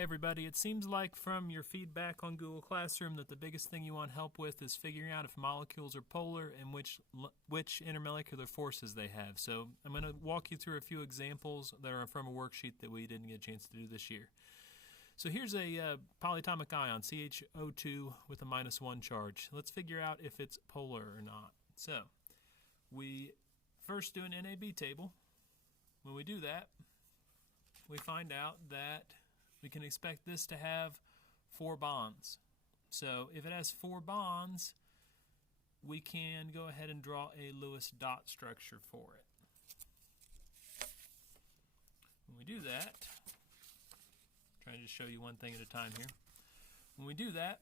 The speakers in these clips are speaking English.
everybody, it seems like from your feedback on Google Classroom that the biggest thing you want help with is figuring out if molecules are polar and which intermolecular forces they have. So I'm going to walk you through a few examples that are from a worksheet that we didn't get a chance to do this year. So here's a polyatomic ion, CHO2 with a -1 charge. Let's figure out if it's polar or not. So we first do an NAB table. When we do that, we find out that we can expect this to have 4 bonds. So if it has 4 bonds, we can go ahead and draw a Lewis dot structure for it. When we do that, I'm trying to show you one thing at a time here. When we do that,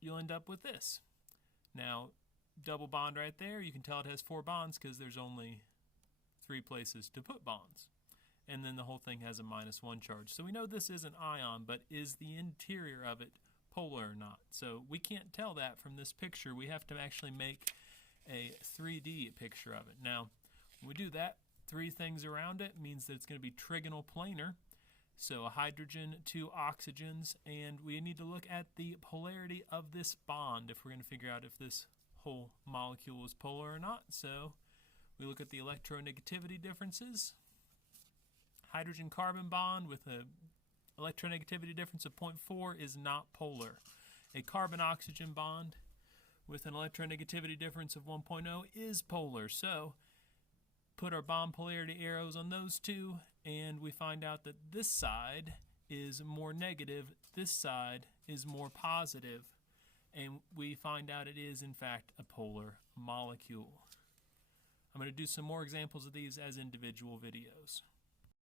you'll end up with this. Now, double bond right there, you can tell it has 4 bonds because there's only 3 places to put bonds. And then the whole thing has a -1 charge. So we know this is an ion, but is the interior of it polar or not? So we can't tell that from this picture. We have to actually make a 3D picture of it. Now, when we do that, 3 things around it means that it's going to be trigonal planar. So a hydrogen, 2 oxygens, and we need to look at the polarity of this bond if we're going to figure out if this whole molecule is polar or not. So we look at the electronegativity differences. Hydrogen-carbon bond with an electronegativity difference of 0.4 is not polar. A carbon-oxygen bond with an electronegativity difference of 1.0 is polar. So put our bond polarity arrows on those two, and we find out that this side is more negative, this side is more positive, and we find out it is, in fact, a polar molecule. I'm going to do some more examples of these as individual videos.